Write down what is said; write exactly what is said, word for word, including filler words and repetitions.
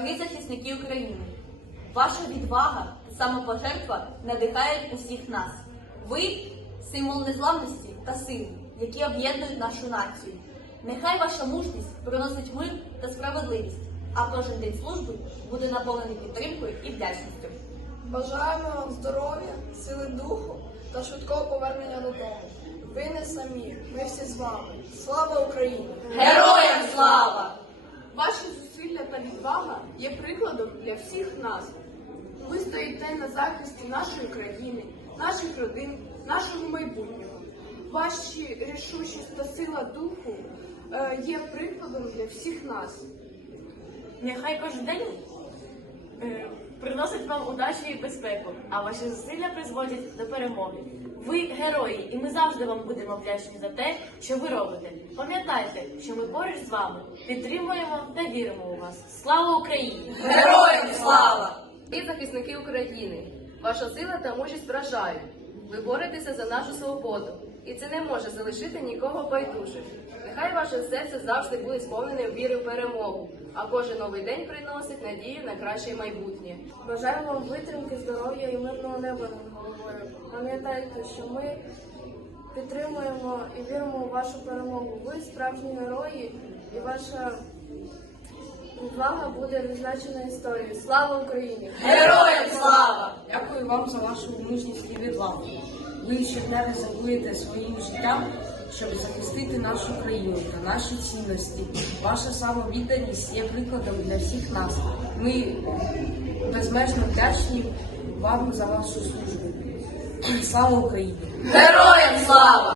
Дорогі захисники України, ваша відвага та самопожертва надихають усіх нас. Ви – символ незламності та сили, які об'єднують нашу націю. Нехай ваша мужність приносить мир та справедливість, а кожен день служби буде наповнений підтримкою і вдячністю. Бажаємо вам здоров'я, сили духу та швидкого повернення додому. Ви не самі, ми всі з вами. Слава Україні! Героям слава! Ваші зусилля та відвага є прикладом для всіх нас. Ви стоїте на захисті нашої країни, наших родин, нашого майбутнього. Ваші рішучість та сила духу е, є прикладом для всіх нас. Нехай кожен день е, приносить вам удачу і безпеку, а ваші зусилля призводять до перемоги. Ви герої, і ми завжди вам будемо вдячні за те, що ви робите. Пам'ятайте, що ми поруч з вами підтримуємо та віримо у вас. Слава Україні! Героям слава! Ви захисники України. Ваша сила та мужність вражають. Ви боретеся за нашу свободу. І це не може залишити нікого байдужим. Нехай ваше серце завжди буде сповнене віри в перемогу, а кожен новий день приносить надію на краще майбутнє. Бажаємо вам витримки, здоров'я і мирного неба над головою. Пам'ятайте, що ми підтримуємо і віримо у вашу перемогу. Ви справжні герої, і ваша відвага буде відзначена історією. Слава Україні! Героям слава! Дякую вам за вашу мужність і відвагу. Ви щодня ризикуєте своїм життям, щоб захистити нашу країну та наші цінності. Ваша самовідданість є прикладом для всіх нас. Ми безмежно вдячні вам за вашу службу. Слава Україні! Героям слава!